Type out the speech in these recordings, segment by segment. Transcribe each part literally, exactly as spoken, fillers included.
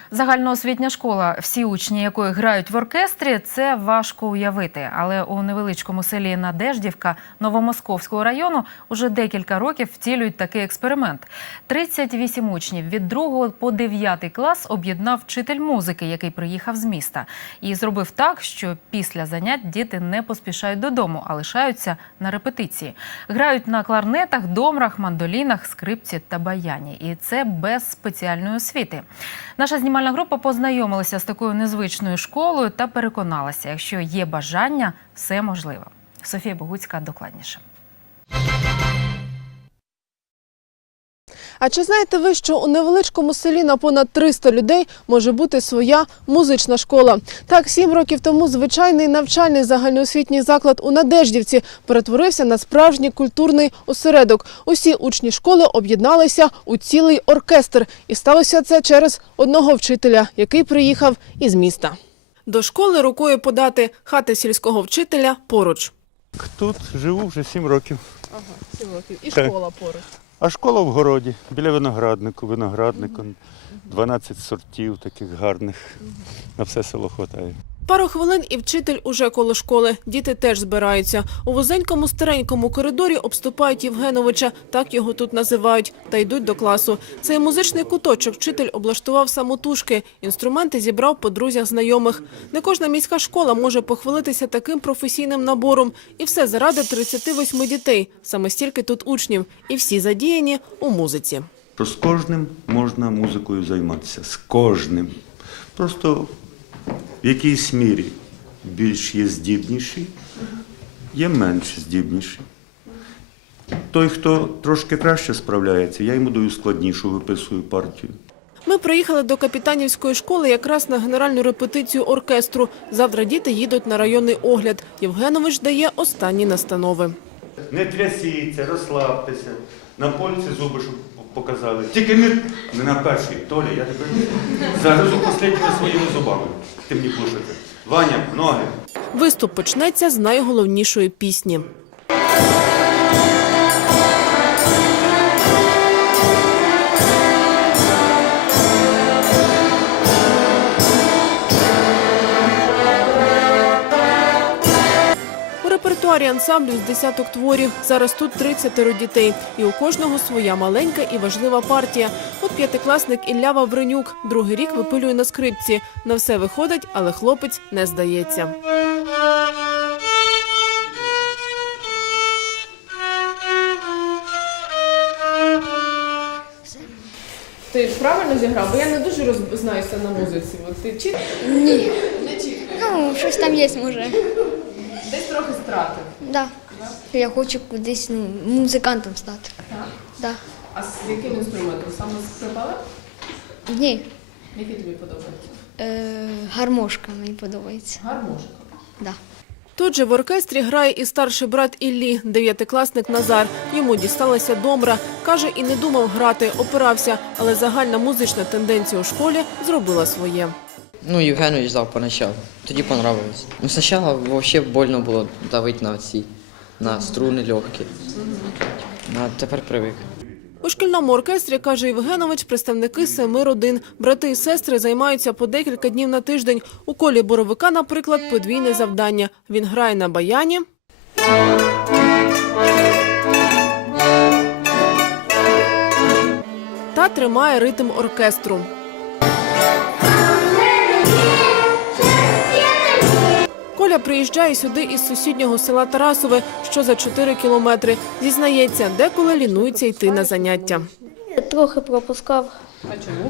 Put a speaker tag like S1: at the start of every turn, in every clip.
S1: Загальноосвітня школа, всі учні якої грають в оркестрі, це важко уявити. Але у невеличкому селі Надеждівка Новомосковського району уже декілька років втілюють такий експеримент. тридцять вісім учнів від другого по дев'ятий клас об'єднав вчитель музики, який приїхав з міста. І зробив так, що після занять діти не поспішають додому, а лишаються на репетиції. Грають на кларнетах, домрах, мандолінах, скрипці та баяні. І це без спеціальної освіти. Наша знімальна група познайомилася з такою незвичною школою та переконалася, якщо є бажання, все можливо. Софія Богуцька докладніше.
S2: А чи знаєте ви, що у невеличкому селі на понад триста людей може бути своя музична школа? Так, сім років тому звичайний навчальний загальноосвітній заклад у Надеждівці перетворився на справжній культурний осередок. Усі учні школи об'єдналися у цілий оркестр. І сталося це через одного вчителя, який приїхав із міста. До школи рукою подати, хата сільського вчителя поруч.
S3: Тут живу вже сім років.
S2: Ага, сім років. І
S3: Так.
S2: школа поруч.
S3: А школа в городі, біля винограднику, винограднику, дванадцять сортів таких гарних. На все село вистачає.
S2: Пару хвилин і вчитель уже коло школи. Діти теж збираються. У вузенькому старенькому коридорі обступають Євгеновича, так його тут називають, та йдуть до класу. Цей музичний куточок вчитель облаштував самотужки. Інструменти зібрав по друзях знайомих. Не кожна міська школа може похвалитися таким професійним набором. І все заради тридцяти восьми дітей. Саме стільки тут учнів. І всі задіяні у музиці.
S3: З кожним можна музикою займатися, з кожним. Просто в якійсь мірі більш є здібніший, є менш здібніший. Той, хто трошки краще справляється, я йому даю складнішу, виписую партію.
S2: Ми приїхали до Капітанівської школи якраз на генеральну репетицію оркестру. Завтра діти їдуть на районний огляд. Євгенович дає останні настанови.
S3: Не трясіться, розслабтеся, на пальці зуби, щоб показали. Тільки не, не на першій. Толя, я тебе загризу останніми своїми зубами. Ти мені плюшити. Ваня, ноги.
S2: Виступ почнеться з найголовнішої пісні. У репертуарі ансамблю з десяток творів. Зараз тут тридцять дітей. І у кожного своя маленька і важлива партія. От п'ятикласник Ілля Вавренюк. Другий рік випилює на скрипці. На все виходить, але хлопець не здається. Ти правильно зіграв? Бо я не дуже роззнаюся на музиці. От ти чітко?
S4: Ні.
S2: Не чітко.
S4: Ну, щось там є, може.
S2: Десь трохи стратив.
S4: Да. Я хочу кудись ну, музикантом стати.
S2: Так.
S4: Да.
S2: А з яким інструментом? Саме з скрипалем?
S4: Ні.
S2: Який тобі подобається?
S4: Е, гармошка мені подобається.
S2: Гармошка.
S4: Да.
S2: Тут же в оркестрі грає і старший брат Іллі, дев'ятикласник Назар. Йому дісталася домбра. Каже, і не думав грати, опирався. Але загальна музична тенденція у школі зробила своє.
S5: Ну, Євгенович дав поначалу, тоді понравилось. Ну, спочатку взагалі больно було давити на ці, на струни легкі. А тепер привик.
S2: У шкільному оркестрі, каже Євгенович, представники семи родин. Брати і сестри займаються по декілька днів на тиждень. У Колі Боровика, наприклад, подвійне завдання. Він грає на баяні та тримає ритм оркестру. Коля приїжджає сюди із сусіднього села Тарасове, що за чотири кілометри. Зізнається, деколи лінується йти на заняття.
S4: Трохи пропускав.
S2: А чому?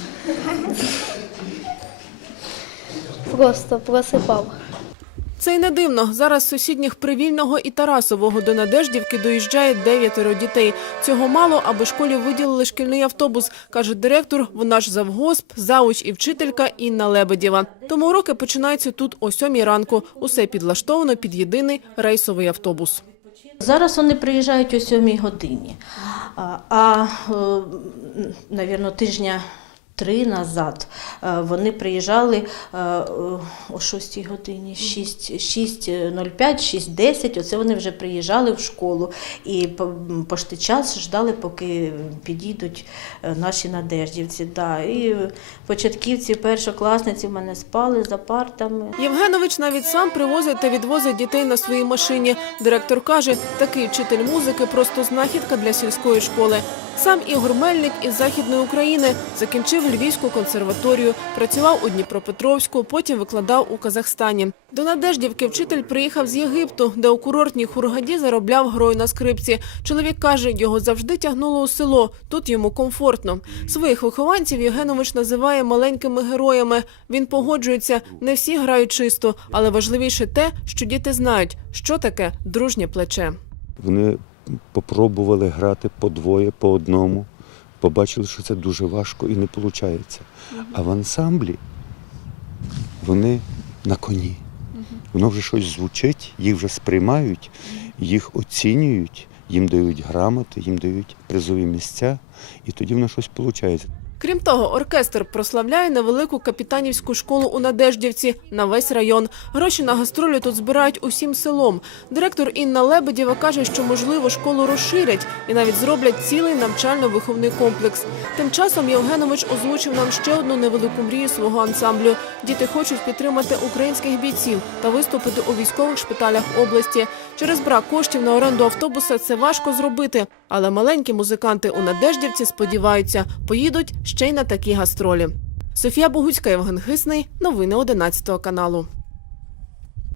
S4: Просто просипав.
S2: Це й не дивно. Зараз з сусідніх Привільного і Тарасового до Надеждівки доїжджає дев'ятеро дітей. Цього мало, аби школі виділили шкільний автобус, каже директор, вона ж завгосп, зауч і вчителька Інна Лебедєва. Тому уроки починаються тут о сьомій ранку. Усе підлаштовано під єдиний рейсовий автобус.
S6: Зараз вони приїжджають о сьомій годині, а, а мабуть, тижня три назад. Е, Вони приїжджали е, е, о шостій годині, шість нуль п'ять, шість десять, оце вони вже приїжджали в школу. І по- пошти час ждали, поки підійдуть е, наші надеждівці. Да. І початківці, першокласниці в мене спали за партами.
S2: Євгенович навіть сам привозить та відвозить дітей на своїй машині. Директор каже, такий вчитель музики – просто знахідка для сільської школи. Сам Ігор Мельник із Західної України закінчив Львівську консерваторію, працював у Дніпропетровську, потім викладав у Казахстані. До Надеждівки вчитель приїхав з Єгипту, де у курортній Хургаді заробляв грою на скрипці. Чоловік каже, його завжди тягнуло у село, тут йому комфортно. Своїх вихованців Євгенович називає маленькими героями. Він погоджується, не всі грають чисто, але важливіше те, що діти знають, що таке дружнє плече.
S3: Вони попробували грати по двоє, по одному, побачили, що це дуже важко і не виходить. А в ансамблі вони на коні. Воно вже щось звучить, їх вже сприймають, їх оцінюють, їм дають грамоти, їм дають призові місця, і тоді воно щось виходить.
S2: Крім того, оркестр прославляє невелику капітанівську школу у Надеждівці на весь район. Гроші на гастролі тут збирають усім селом. Директор Інна Лебедєва каже, що, можливо, школу розширять і навіть зроблять цілий навчально-виховний комплекс. Тим часом Євгенович озвучив нам ще одну невелику мрію свого ансамблю. Діти хочуть підтримати українських бійців та виступити у військових шпиталях області. Через брак коштів на оренду автобуса це важко зробити. Але маленькі музиканти у Надеждівці сподіваються, поїдуть ще й на такі гастролі. Софія Богуцька, Євген Хисний. Новини одинадцятого каналу.